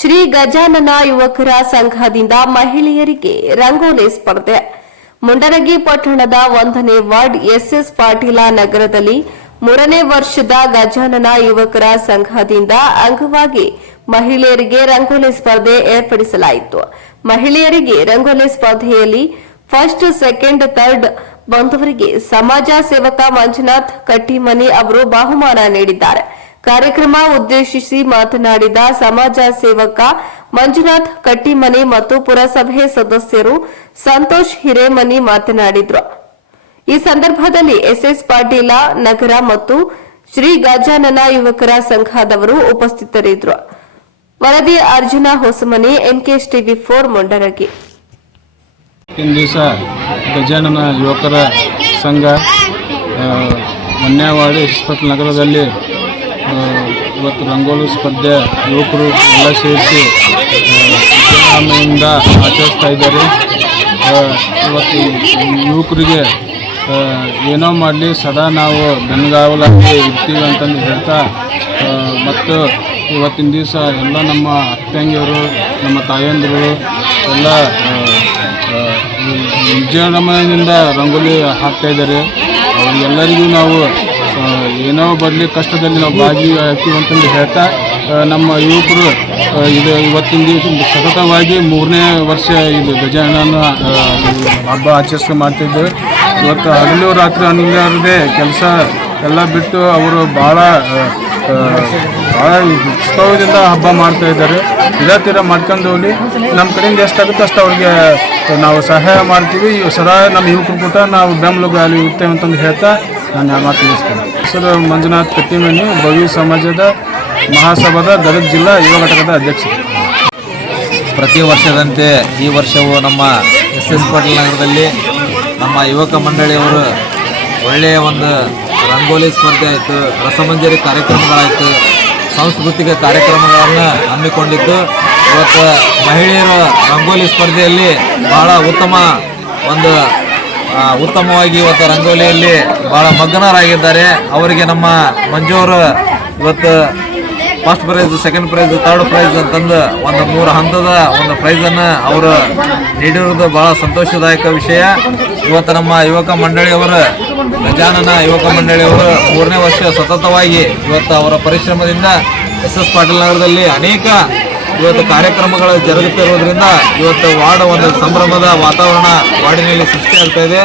ಶ್ರೀ ಗಜಾನನ ಯುವಕರ ಸಂಘದಿಂದ ಮಹಿಳೆಯರಿಗೆ ರಂಗೋಲಿ ಸ್ಪರ್ಧೆ. ಮುಂಡರಗಿ ಪಟ್ಟಣದ 1ನೇ ವಾರ್ಡ್ ಎಸ್ಎಸ್ ಪಾಟೀಲ ನಗರದಲ್ಲಿ 3ನೇ ವರ್ಷದ ಗಜಾನನ ಯುವಕರ ಸಂಘದಿಂದ ಅಂಗವಾಗಿ ಮಹಿಳೆಯರಿಗೆ ರಂಗೋಲಿ ಸ್ಪರ್ಧೆ ಏರ್ಪಡಿಸಲಾಯಿತು. ಮಹಿಳೆಯರಿಗೆ ರಂಗೋಲಿ ಸ್ಪರ್ಧೆಯಲ್ಲಿ ಫಸ್ಟ್, ಸೆಕೆಂಡ್, ಥರ್ಡ್ ಬಂದವರಿಗೆ ಸಮಾಜ ಸೇವಕ ಮಂಜುನಾಥ್ ಕಟ್ಟಿಮನಿ ಅವರು ಬಹುಮಾನ ನೀಡಿದ್ದಾರೆ. ಕಾರ್ಯಕ್ರಮ ಉದ್ದೇಶಿಸಿ ಮಾತನಾಡಿದ ಸಮಾಜ ಸೇವಕ ಮಂಜುನಾಥ್ ಕಟ್ಟಿಮನಿ ಮತ್ತು ಪುರಸಭೆ ಸದಸ್ಯರು ಸಂತೋಷ್ ಹಿರೇಮನಿ ಮಾತನಾಡಿದರು. ಈ ಸಂದರ್ಭದಲ್ಲಿ ಎಸ್ಎಸ್ ಪಾಟೀಲ ನಗರ ಮತ್ತು ಶ್ರೀ ಗಜಾನನ ಯುವಕರ ಸಂಘದವರು ಉಪಸ್ಥಿತರಿದ್ದರು. ವರದಿ ಅರ್ಜುನ ಹೊಸಮನಿ, ಎನ್ಕೆಎಸ್ ಟಿವಿ 4 ಮುಂಡರಗಿ. ದಿವಸ ಗಜಾನನ ಯುವಕರ ಸಂಘ 1ನೇ ವಾರ್ಡ್ ಎಸ್ಎಸ್ ನಗರದಲ್ಲಿ ಇವತ್ತು ರಂಗೋಲಿ ಸ್ಪರ್ಧೆ ಯುವಕರು ಎಲ್ಲ ಸೇರಿಸಿ ವಿಜೃಂಭಣೆಯಿಂದ ಆಚರಿಸ್ತಾ ಇದ್ದಾರೆ. ಇವತ್ತು ಯುವಕರಿಗೆ ಏನೋ ಮಾಡಲಿ ಸದಾ ನಾವು ಬೆನ್ಗಾವಲಾಗಿ ಇರ್ತೀವಿ ಅಂತಂದು ಹೇಳ್ತಾ, ಮತ್ತು ಇವತ್ತಿನ ದಿವಸ ಎಲ್ಲ ನಮ್ಮ ಅಕ್ಕಂಗಿಯವರು, ನಮ್ಮ ತಾಯಂದಿರು ಎಲ್ಲ ವಿಜೃಂಭಣೆಯಿಂದ ರಂಗೋಲಿ ಹಾಕ್ತಾಯಿದ್ದಾರೆ. ಅವರಿಗೆಲ್ಲರಿಗೂ ನಾವು ಏನೋ ಬರಲಿ ಕಷ್ಟದಲ್ಲಿ ನಾವು ಭಾಗಿಯಾಗ್ತೀವಿ ಅಂತಂದು ಹೇಳ್ತಾ, ನಮ್ಮ ಯುವಕರು ಇವತ್ತಿನ ದಿವಸ ಸತತವಾಗಿ 3ನೇ ವರ್ಷ ಇದು ಗಜಾನನ ಹಬ್ಬ ಆಚರಿಸಿ ಮಾಡ್ತಿದ್ದೇವೆ. ಇವತ್ತು ಹಗಲು ರಾತ್ರಿ ಅನ್ನದೇ ಕೆಲಸ ಎಲ್ಲ ಬಿಟ್ಟು ಅವರು ಭಾಳ ಉತ್ಸವದಿಂದ ಹಬ್ಬ ಮಾಡ್ತಾ ಇದ್ದಾರೆ. ಇದೇ ಥರ ಮಾಡ್ಕೊಂಡು ಹೋಗಿ ನಮ್ಮ ಕಡೆಯಿಂದ ಎಷ್ಟಾಗುತ್ತೋ ಅಷ್ಟು ಅವ್ರಿಗೆ ನಾವು ಸಹಾಯ ಮಾಡ್ತೀವಿ. ಸದಾ ನಮ್ಮ ಯುವಕರು ಕೂಡ ನಾವು ಬೆಂಬಲಗಾಲಿ ಇರ್ತೇವೆ ಅಂತಂದು ಹೇಳ್ತಾ ನಾನು ಮಾತು ತಿಳಿಸ್ತೇನೆ. ಹೆಸರು ಮಂಜುನಾಥ್ ಕಟ್ಟಿಮನಿ, ಭವ್ಯ ಸಮಾಜದ ಮಹಾಸಭಾದ ಗದಗ ಜಿಲ್ಲಾ ಯುವ ಘಟಕದ ಅಧ್ಯಕ್ಷರು. ಪ್ರತಿ ವರ್ಷದಂತೆ ಈ ವರ್ಷವೂ ನಮ್ಮ ಎಸ್ಎಸ್ ಪಾಟೀಲ್ ನಗರದಲ್ಲಿ ನಮ್ಮ ಯುವಕ ಮಂಡಳಿಯವರು ಒಳ್ಳೆಯ ಒಂದು ರಂಗೋಲಿ ಸ್ಪರ್ಧೆ ಆಯಿತು, ರಸಮಂಜರಿ ಕಾರ್ಯಕ್ರಮಗಳಾಯಿತು, ಸಾಂಸ್ಕೃತಿಕ ಕಾರ್ಯಕ್ರಮಗಳನ್ನು ಹಮ್ಮಿಕೊಂಡಿದ್ದು ಇವತ್ತು ಮಹಿಳೆಯರ ರಂಗೋಲಿ ಸ್ಪರ್ಧೆಯಲ್ಲಿ ಬಹಳ ಉತ್ತಮವಾಗಿ ಇವತ್ತು ರಂಗೋಲಿಯಲ್ಲಿ ಬಹಳ ಮಗ್ನರಾಗಿದ್ದಾರೆ. ಅವರಿಗೆ ನಮ್ಮ ಮಂಜೂರು ಇವತ್ತು first prize, second prize, third prize ಅಂತಂದು ಒಂದು 3 ಹಂತದ ಒಂದು ಪ್ರೈಸನ್ನು ಅವರು ನೀಡಿರುವುದು ಬಹಳ ಸಂತೋಷದಾಯಕ ವಿಷಯ. ಇವತ್ತು ನಮ್ಮ ಯುವಕ ಮಂಡಳಿಯವರು, ಗಜಾನನ ಯುವಕ ಮಂಡಳಿಯವರು 3ನೇ ವರ್ಷ ಸತತವಾಗಿ ಇವತ್ತು ಅವರ ಪರಿಶ್ರಮದಿಂದ ಎಸ್ಎಸ್ ಪಾಟೀಲ್ ನಗರದಲ್ಲಿ ಅನೇಕ ಇವತ್ತು ಕಾರ್ಯಕ್ರಮಗಳು ಜರುಗುತ್ತಿರುವುದರಿಂದ ಇವತ್ತು ವಾರ್ಡ್ ಒಂದು ಸಂಭ್ರಮದ ವಾತಾವರಣ ವಾರ್ಡಿನಲ್ಲಿ ಸೃಷ್ಟಿಯಾಗ್ತಾ ಇದೆ.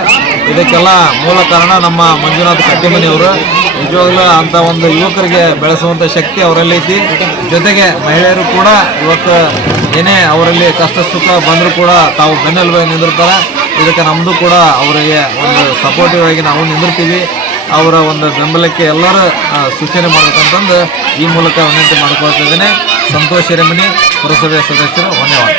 ಇದಕ್ಕೆಲ್ಲ ಮೂಲ ಕಾರಣ ನಮ್ಮ ಮಂಜುನಾಥ್ ಕಟ್ಟಿಮನಿಯವರು. ನಿಜವಾಗ್ಲೂ ಅಂಥ ಒಂದು ಯುವಕರಿಗೆ ಬೆಳೆಸುವಂಥ ಶಕ್ತಿ ಅವರಲ್ಲಿ ಐತಿ. ಜೊತೆಗೆ ಮಹಿಳೆಯರು ಕೂಡ ಇವತ್ತು ಏನೇ ಅವರಲ್ಲಿ ಕಷ್ಟ ಸುಖ ಬಂದರೂ ಕೂಡ ತಾವು ಬೆನ್ನೆಲುಬಾಗಿ ನಿಂದಿರ್ತಾರೆ. ಇದಕ್ಕೆ ನಮ್ಮದು ಕೂಡ ಅವರಿಗೆ ಒಂದು ಸಪೋರ್ಟಿವ್ ಆಗಿ ನಾವು ನಿಂದಿರ್ತೀವಿ. ಅವರ ಒಂದು ಬೆಂಬಲಕ್ಕೆ ಎಲ್ಲರೂ ಸೂಚನೆ ಮಾಡಬೇಕಂತಂದು ಈ ಮೂಲಕ ವಿನಂತಿ ಮಾಡಿಕೊಳ್ತಾ ಇದ್ದೇನೆ. ಸಂತೋಷ್ ಹಿರೇಮನಿ, ಪುರಸಭೆ ಸದಸ್ಯರು, ಧನ್ಯವಾದ.